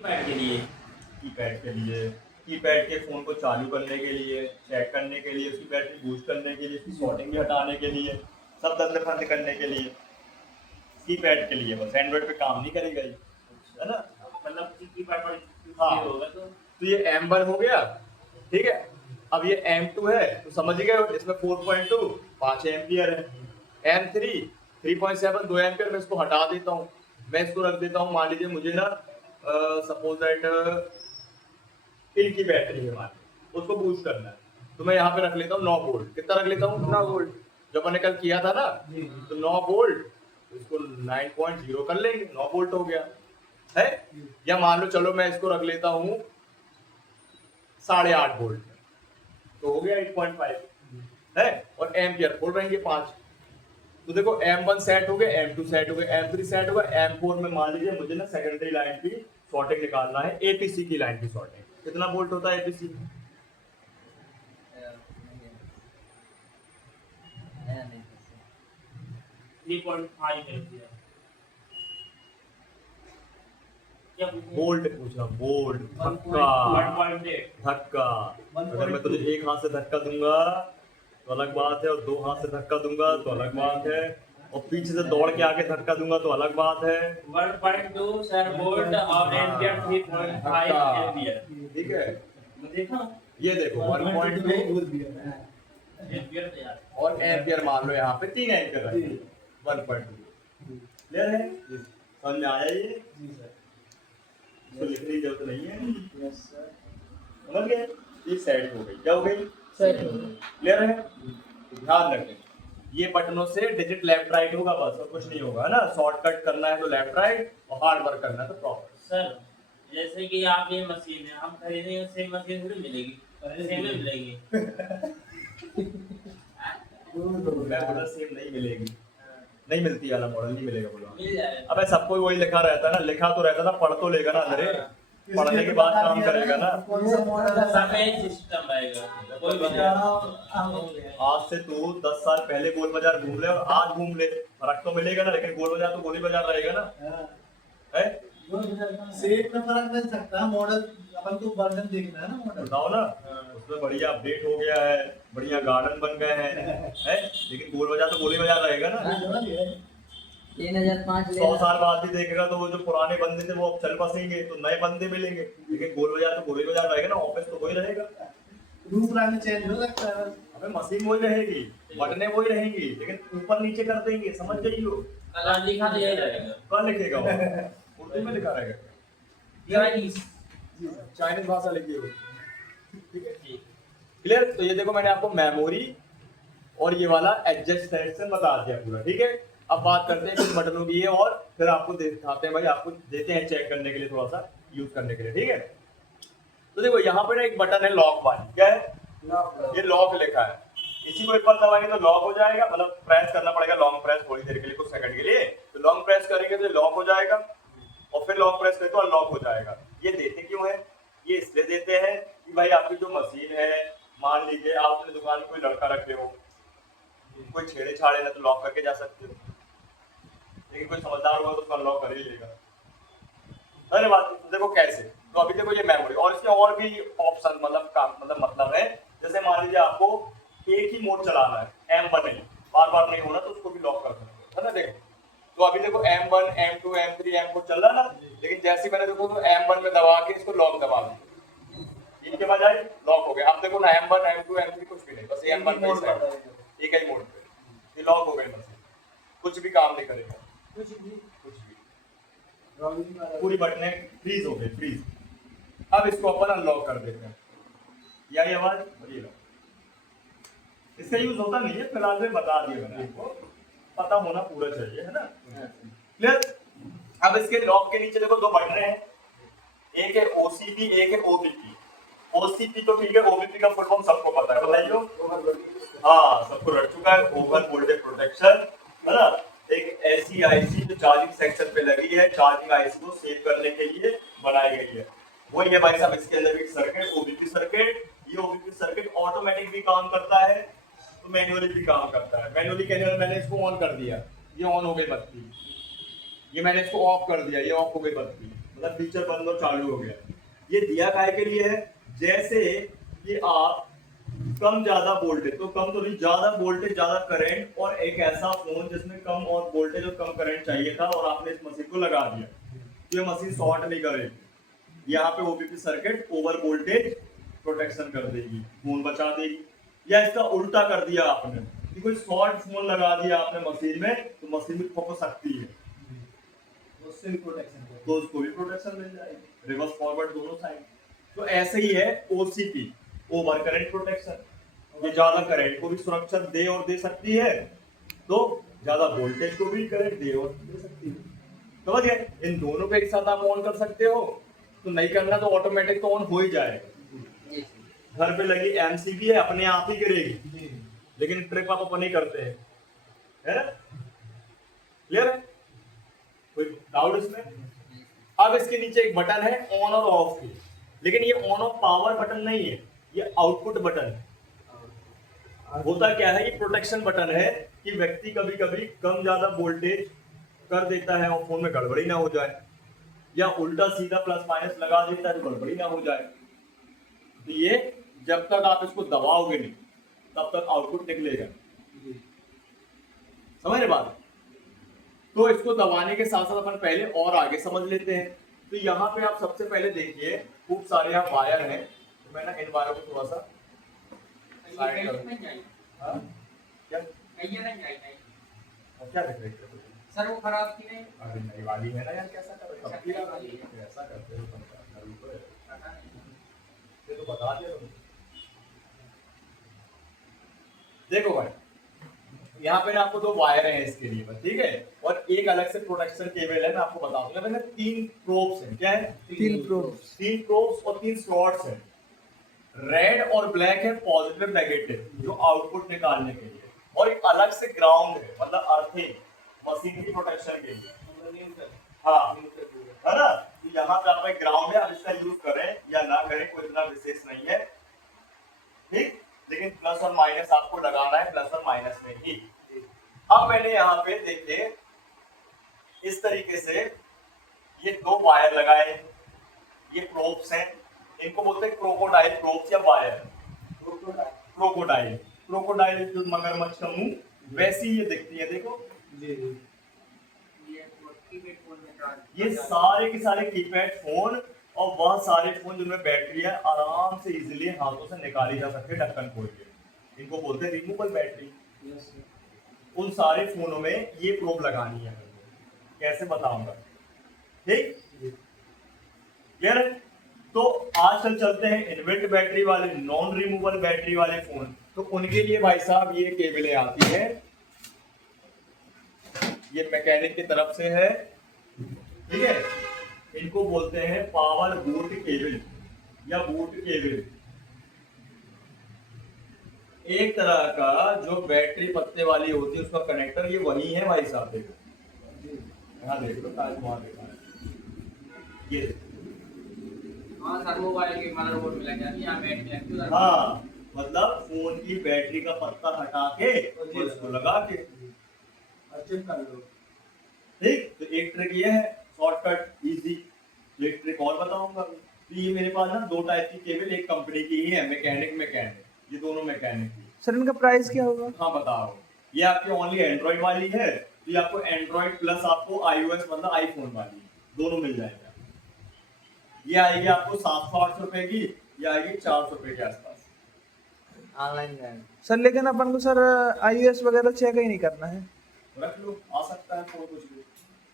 Keypad के लिए keypad के लिए कीपैड के फ़ोन को चालू करने के लिए, चेक करने के लिए, उसकी बैटरी बूस्ट करने के लिए, उसकी सॉर्टिंग भी हटाने के लिए, सब दंड-फंद करने के लिए, कीपैड के लिए बस, एंड्रॉइड पे काम नहीं करेगा ये, है ना? मतलब कीपैड पर हाँ, होगा तो ये M1 हो गया, ठीक है? अब ये M2 है, तो समझ गए हो, इसमें 4.2 5 एम्पियर है। M3 3.7 2 एम्पियर, मैं इसको हटा देता हूँ, मैं इसको रख देता हूँ, मान लीजिए मुझे ना सपोज दैट इनकी बैटरी है मान लो, उसको बूस्ट करना है, तो मैं यहाँ पे रख लेता हूँ 9 वोल्ट। कितना रख लेता हूँ? 9 वोल्ट। जब मैंने कल किया था ना, तो 9 वोल्ट, तो इसको 9.0 कर लेंगे, 9 वोल्ट हो गया है। या मान लो चलो मैं इसको रख लेता हूँ 8.5 वोल्ट, तो हो गया 8.5 है। और एम्पियर खोल रहेंगे 5। तो देखो M1 सेट हो गया, M2 सेट हो गया, M3 सेट हो गया, M4 में मान लीजिए मुझे ना सेकेंडरी लाइन की शॉर्टिंग निकालना है, एपीसी की लाइन की शॉर्टिंग। कितना वोल्ट होता है एपीसी? 3.5 एम्पियर। क्या वोल्ट पूछा, वोल्ट, धक्का 1.8। धक्का। अगर मैं तुझे एक हाथ से धक्का दूंगा तो अलग बात है, और दो हाथ से धक्का दूंगा तो अलग बात है, और पीछे से दौड़ के आके धक्का दूंगा तो अलग बात है। 1.2 सर वोल्ट और एम्पियर 3.5 एम्पियर। ठीक है, देखा ये देखो 1.2 एम्पियर तो यार, और एम्पियर मान लो यहाँ पे 3 एम्पियर है, 1.2 क्लियर है? समझ में आया ये? इसको लिखने की जरूरत नहीं है, समझ गए? ये सेट हो गई, क्या हो गई? सेट हो गई। क्लियर है? ध्यान रखें, ये बटनों से डिजिट लेफ्ट राइट होगा बस, और कुछ नहीं होगा, है ना? शॉर्टकट करना है तो लेफ्ट राइट, और हार्ड वर्क करना है तो प्रॉपर। सर जैसे कि आप ये मशीन है हम खरीदेंगे, सेम मशीन थोड़ी मिलेगी, सेम ही मिलेगी। मैं बोला सेम नहीं मिलेगी, नहीं मिलती, वाला मॉडल नहीं मिलेगा बोला। मिल जाएगा। अबे सबको वही लिखा रहता है ना, लिखा तो रहता ना, पढ़ तो लेगा ना अंदर, पढ़ने के बाद काम करेगा ना। समय सिस्टम आएगा कोई भी नहीं। आज से तू 10 साल पहले गोल बाजार घूम ले और आज घूम ले, फर्क तो मिलेगा ना, लेकिन गोल बाजार तो गोली बाजार रहेगा ना, है? सेट में फर्क नहीं सकता, मॉडल अपन को वर्जन देखना है ना, मॉडल बताओ ना, उसमें बढ़िया अपडेट हो गया है, बढ़िया गार्डन बन गए हैं, लेकिन गोल बाजार तो गोली बाजार रहेगा ना। 3005 100 साल बाद भी देखेगा तो वो जो पुराने बंदे थे वो अब चल बसेंगे, तो नए बंदे मिलेंगे, लेकिन गोल बाजार तो गोली बाजार रहेगा ना, ऑफिस तो वही रहेगा। रूप रंग चेंज हो सकता है, अबे मशीन वही रहेगी, बटने वही रहेंगी, लेकिन ऊपर नीचे कर देंगे, समझ जाइए। कलर लिखा दिया जाएगा। कहाँ लिखेगा वो? उर्दू में लिखा रहेगा, चाइनीज चाइनीज भाषा लिखी हो, ठीक है? क्लियर? तो ये देखो मैंने आपको मेमोरी और ये वाला एडजस्ट सेक्शन बता दिया पूरा, ठीक है? अब बात करते हैं कुछ बटनों की, और फिर आपको दिखाते हैं भाई, आपको देते हैं चेक करने के लिए, थोड़ा सा यूज करने के लिए, ठीक है? तो देखो यहाँ पर एक बटन है लॉक वाली, क्या है? ये लॉक लिखा है, इसी को एक बार दबाएंगे तो लॉक हो जाएगा, मतलब प्रेस करना पड़ेगा, लॉन्ग प्रेस थोड़ी देर के लिए, कुछ सेकंड के लिए, तो लॉन्ग प्रेस करेंगे तो लॉक हो जाएगा, और फिर लॉन्ग प्रेस करें तो अनलॉक हो जाएगा। ये देते क्यों है? ये इसलिए देते हैं कि भाई आपकी जो मशीन है, मान लीजिए आप अपनी दुकान में कोई लड़का रखे हो, कोई छेड़े छाड़े ना तो लॉक करके जा सकते हो, लेकिन कोई समझदार होगा तो उसको अनलॉक कर ही लेगा। अरे बात देखो कैसे, तो अभी देखो ये मेमोरी, और इसके और भी ऑप्शन मतलब है, जैसे मान लीजिए आपको एक ही मोड चलाना है, M1 है, बार बार नहीं होना तो उसको भी लॉक कर सकते हो, है ना? देखो तो अभी देखो M1 M2 M3 M4 चल रहा ना, लेकिन जैसे ही मैंने देखो तो M1 में दबा के इसको लॉक दबा दिया, इनके बजाय लॉक हो गया। अब देखो ना M1 M2 M3 कुछ भी नहीं, बस M1 पे एक ही मोड पे, ये लॉक हो गई मशीन, कुछ भी काम नहीं करेगा, कुछ भी पूरी बटनें फ्रीज हो गई, फ्रीज। अब इसको अपन अनलॉक कर देते हैं, यही आवाज ये लो। इसका यूज होता नहीं है, फिलहाल में बता दिया मैंने आपको, पता होना पूरा चाहिए, है ना? क्लियर? अब इसके लॉक के नीचे देखो दो बटन हैं, एक है ओसीपी, एक है ओबीपी। ओसीपी तो ठीक है, ओबीपी का फुल फॉर्म सबको पता है, बताइए। हाँ, सबको रट चुका है, ओवर वोल्टेज प्रोटेक्शन, है ना? एक ऐसी आईसी जो चार्जिंग सेक्शन पे लगी है, चार्जिंग आईसी को सेव करने के लिए बनाई गई है, वही है भाई साहब। इसके अंदर एक सर्किट, ओबीपी सर्किट, ये ओबीपी सर्किट ऑटोमेटिक भी काम करता है तो मैन्युअली भी काम करता है। मैन्युअली कहने वाला मैंने इसको ऑन कर दिया, ये ऑन हो गई बत्ती, ये मैंने इसको ऑफ कर दिया, ये ऑफ हो गई बत्ती, मतलब फीचर बंद और चालू हो गया। ये दिया काहे के लिए है, जैसे कि आप कम ज्यादा वोल्टेज, तो कम तो नहीं, ज्यादा वोल्टेज ज्यादा करंट और एक ऐसा फोन जिसमें कम और वोल्टेज और कम करंट चाहिए था और आपने इस मशीन को लगा दिया, तो ये मशीन शॉर्ट नहीं करेगी। यहाँ पे OPP circuit over voltage protection कर देगी, फोन बचा देगी। या इसका उल्टा कर दिया आपने कि कोई शॉर्ट फोन लगा दिया आपने मशीन में, तो मशीन भी फंस सकती है, उससे भी प्रोटेक्शन तो उसको भी प्रोटेक्शन मिल जाएगी, रिवर्स फॉरवर्ड दोनों साइड। तो ऐसे ही है ओसीपी, ओवर करंट प्रोटेक्शन। ये ज्यादा करंट को भी सुरक्षा दे और दे सकती है, तो ज्यादा वोल्टेज को भी करंट दे और दे सकती है। समझ गए? इन दोनों को एक साथ आप ऑन कर सकते हो, तो नहीं करना तो ऑटोमेटिक तो ऑन हो ही जाएगा। घर पे लगी एमसीबी है, अपने आप ही गिरेगी, लेकिन ट्रिक आप अपन ही करते हैं, है ना? क्लियर है? कोई डाउट इसमें? अब इसके नीचे एक बटन है ऑन और ऑफ की, लेकिन ये ऑन ऑफ पावर बटन नहीं है, ये आउटपुट बटन है। होता क्या है, ये प्रोटेक्शन बटन है कि व्यक्ति कभी कभी कम ज्यादा वोल्टेज कर देता है और फोन में गड़बड़ी ना हो जाए, या उल्टा सीधा प्लस माइनस लगा देता है तो गड़बड़ी ना हो जाए। तो ये जब तक आप इसको दबाओगे नहीं तब तक आउटपुट निकलेगा। समझ रहे बात? तो इसको दबाने के साथ साथ अपन पहले और आगे समझ लेते हैं। तो यहाँ पे आप सबसे पहले देखिए खूब सारे यहाँ वायर हैं, तो मैं ना इन वायरों को थोड़ा सा साइड करूं। हाँ? क्या और क्या देख रहे थे? सर वो खराब की नहीं। अरे नई वाली है ना यार, कैसा कर रहे हो? सबकी वाली है, ऐसा करते हो ये तो बता दिया तुमने। देखो भाई, यहाँ पे ना आपको दो वायर हैं इसके लिए बस, ठीक है, और एक अलग से प्रोटेक्शन केबल है, मैं आपको बता दूंगा। मैंने 3 प्रोब्स हैं। क्या है? 3 प्रोब्स। 3 प्रोब्स और 3 स्लॉट्स हैं। रेड और ब्लैक है पॉजिटिव नेगेटिव, जो आउटपुट निकालने के लिए, और एक अलग से ग्राउंड है, मतलब अर्थिंग, मशीन की प्रोटेक्शन के लिए। हाँ, है ना? तो यहाँ पे आपका ग्राउंड है, आप इसका यूज करें या ना करें कोई इतना विशेष नहीं है, ठीक, लेकिन प्लस और माइनस आपको लगाना है, प्लस और माइनस में ही। अब मैंने यहाँ पे देखिए इस तरीके से ये 2 वायर लगाए हैं, ये प्रोब्स हैं, इनको बोलते हैं क्रोकोडाइल प्रोब्स या वायर। क्रोकोडाइल, क्रोकोडाइल जो मगरमच्छ का मुंह, वैसी ये दिखती है, देखो ये सारे के सारे कीपैड फोन और बहुत सारे फोन जिनमें बैटरी है, आराम से इजीली हाथों से निकाली जा सकती है ढक्कन खोल के, इनको बोलते हैं रिमूवेबल बैटरी। उन सारे फोनों में ये प्रोब लगानी है, कैसे बताऊंगा, ठीक? क्लियर है? तो आजकल चलते हैं इनबिल्ट बैटरी वाले, नॉन रिमूवेबल बैटरी वाले फोन, तो उनके लिए भाई साहब ये केबलें आती है, ये मैकेनिक की तरफ से है, ठीक है, इनको बोलते हैं पावर बूट केबल या बूट केबल। एक तरह का जो बैटरी पत्ते वाली होती है उसका कनेक्टर, ये वही है भाई साहब, देखो यहाँ देख लो, वहां देखा है ये, हाँ सर मोबाइल के मदरबोर्ड में लग जाती है, यहाँ बैटरी लगती है। हाँ, मतलब फोन की बैटरी का पत्ता हटा के और इसको लगा के अच्छे कर लो। ठीक। तो एक ट्रिक ये है शॉर्टकट इजी, एक ट्रिक और बताऊंगा। तो ये मेरे पास ना 2 टाइप की केबल, एक कंपनी की ही है, मैकेनिक, ये दोनों मैकेनिक की। सर इनका प्राइस क्या होगा? हाँ बताओ, ये आपकी ओनली एंड्रॉइड वाली है, तो ये आपको एंड्रॉइड प्लस आपको iOS मतलब आईफोन वाली दोनों मिल जाएगा। ये आएगी आपको 700-800 रुपए की, ये आएगी 400 रुपए के आसपास ऑनलाइन ब्रांड। सर लेकिन अपन को सर iOS वगैरह चेक ही नहीं करना है। रख लो, आ सकता है फोन कुछ भी।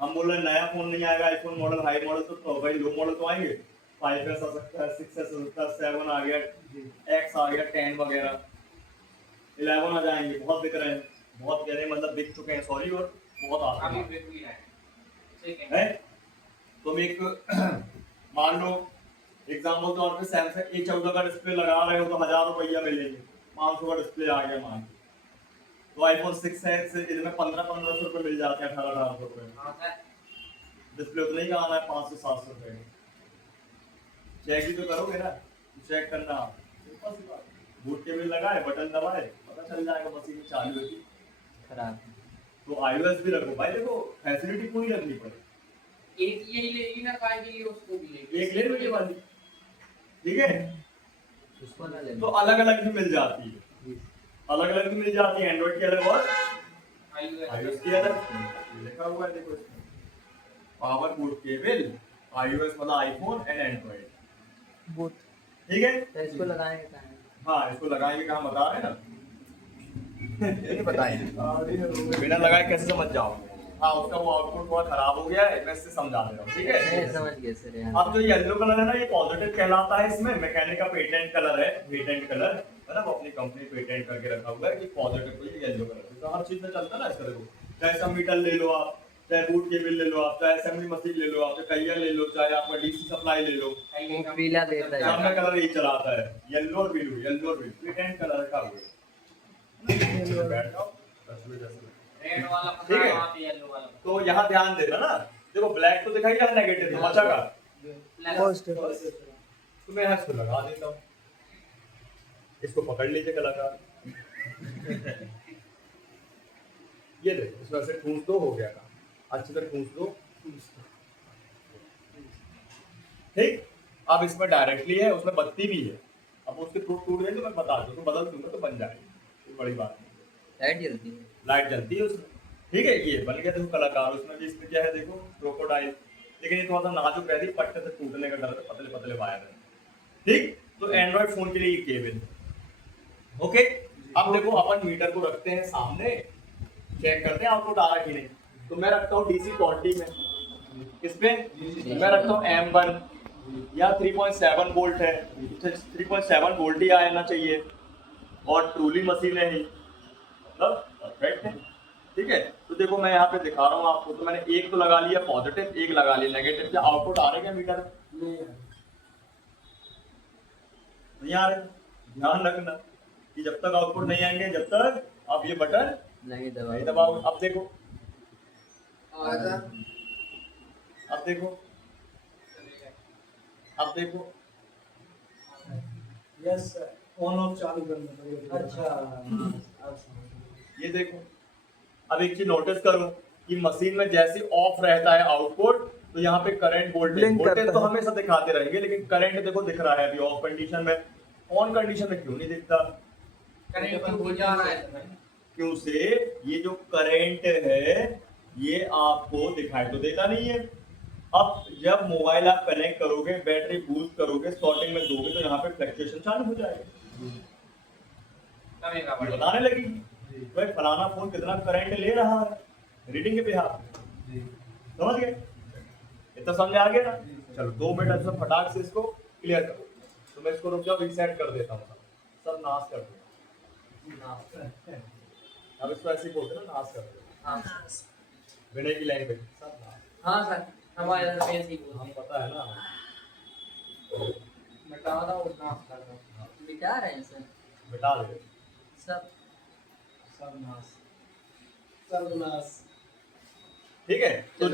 हम बोल रहे हैं नया फोन नहीं आएगा, आईफोन मॉडल, हाई मॉडल तो भाई लो मॉडल तो आएंगे, 5s आ सकता है, 6s आ सकता है, 7 आ गया, X आ गया, 10 वगैरह, 11 आ जाएंगे। बहुत बिक रहे हैं, बहुत कह रहे हैं, मतलब बिक चुके हैं, सॉरी, और बहुत आ अभी रहे बिक भी है, ठीक हैं। तुम एक मान लो एग्जाम्पल तौर पे सैमसंग A14 का डिस्प्ले लगा रहे हो तो 1000 रुपया मिलेंगे, 500 का डिस्प्ले आ गया मान, तो आईफोन 6s इनमें 1500 रुपए मिल जाते हैं, 1800 रुपए। हाँ सर। डिस्प्ले उतना ही कहाँ है, 500-700 रुपए। चेक ही तो करोगे ना, चेक करना सिंपल सी बात, बूट केबल लगाए, बटन दबाए, पता चल जाएगा मशीन चालू है। खराब। तो iOS भी रखो भाई, देखो फैसिलिटी पूरी रखनी पड़े, एक यही लेगी ना काय की उसको भी लेगी एक ले लो ये वाली, ठीक है। उसको ना लेना। तो अलग अलग भी मिल जाती है, अलग अलग भी मिल जाती है, एंड्रॉइड की अलग और iOS की अलग। लिखा हुआ है देखो इसमें, पावर बोर्ड केबल iOS मतलब आईफोन एंड एंड्रॉइड, बोथ। ठीक है। तो इसको लगाएंगे कहाँ है? हाँ इसको लगाएंगे कहाँ बता रहे हैं ना, ये नहीं बताएंगे बिना लगाए कैसे समझ जाओगे। हाँ उसका वो आउटपुट बहुत खराब हो गया है, मैं इससे समझा दे रहा हूँ, ठीक है। नहीं समझ गए सर यार। अब जो येलो कलर है ना ये पॉजिटिव कहलाता है, इसमें मैकेनिक का पेटेंट कलर है, पेटेंट कलर है ना, वो अपनी कंपनी पेटेंट करके रखा हुआ है कि पॉजिटिव को ये येलो कलर, तो हर चीज में चलता है ना इसका। देखो चाहे सबमीटर ले लो आप, चाहे बूट केबल ले लो आप, चाहे असेंबली मशीन ले लो आप, चाहे कहिया ले लो, चाहे आपका डीसी सप्लाई ले लो, वो पीला देता सब है। में कलर यही चलाता है, येलो और ब्लू, येलो और ब्लू पेटेंट कलर का हुआ है। बैठ जाओ, रेड वाला ठीक पता है। है वहां पे येलो वाला तो यहाँ ध्यान देना ना, देखो ब्लैक तो दिखाई रहा नेगेटिव, अच्छा का पॉजिटिव। तो मैं यहाँ इसको लगा देता हूँ, इसको पकड़ लीजिए कलाकार। ये देखो इसमें से ठूंस दो, हो गया काम, अच्छी तरह ठूंस दो, ठीक। अब इसमें डायरेक्टली है, उसमें बत्ती भी है, अब उसके टूट गए तो मैं बता दूँ, तो बदल दूंगा तो बन जाएगी, कोई बड़ी बात नहीं, लाइट जलती है। लाइट जलती है उसमें, ठीक है। ये बन गया देखो कलाकार, उसमें भी इसमें क्या है देखो क्रोकोडाइल, लेकिन ये थोड़ा सा नाजुक रहती है, पट्टे से टूटने का डर है, पतले पतले वायर है, ठीक। तो एंड्रॉइड फोन के लिए ये केबल, ओके। अब देखो अपन मीटर को रखते हैं सामने, चेक करते हैं आउटपुट आ रहा कि नहीं। तो मैं रखता हूँ डीसी 40 में, किस पे मैं रखता हूँ M1 या 3.7 वोल्ट है, 3.7 वोल्ट ही आना चाहिए, और ट्रूली मशीन है ही, मतलब परफेक्ट है, ठीक है। तो देखो मैं यहाँ पे दिखा रहा हूँ आपको, तो मैंने एक तो लगा लिया पॉजिटिव, एक लगा लिया नेगेटिव, क्या आउटपुट आ रहे क्या मीटर में? नहीं आ रहे। ध्यान रखना कि जब तक आउटपुट नहीं आएंगे, जब तक आप ये बटन नहीं नहीं दबाओ। अब देखो, अब देखो, अब देखो, यस सर। ऑन ऑफ चालू करना पड़ेगा। अच्छा। ये देखो। अब एक चीज नोटिस करो कि मशीन में जैसे ऑफ रहता है आउटपुट, तो यहाँ पे करंट वोल्टेज तो हमेशा दिखाते रहेंगे, लेकिन करंट देखो दिख रहा है अभी ऑफ कंडीशन में, ऑन कंडीशन में क्यों नहीं दिखता? करंट बंद हो जा रहा है क्यों से ये जो करंट है ये आपको दिखाई तो देता नहीं है। अब जब मोबाइल आप कनेक्ट करोगे, बैटरी बूस्ट करोगे, स्टार्टिंग में दोगे, तो यहाँ पे फ्लक्चुएशन चालू हो जाएगा, कमेगा ये बताने लगी भाई फलाना फोन कितना करंट ले रहा है, रीडिंग के बिहार, समझ गए? इतना समझ आ गया ना? चलो 2 मिनट इसमें फटाक से इसको क्लियर करो। तो मैं इसको रुक जाओ, रीसेट कर देता हूँ, सब नाश कर दूंगा। अब इसको ऐसे ही बोलते ना, नाश कर दो, हां विनय की लैंग्वेज सब नाश। हां सर हमारे इधर पे ऐसे ही हम बोलते पता है ना, हैं मिटा रहा हूं नाश कर रहा हूं मिटा रहे हैं सर मिटा दे, सब। ठीक है। तो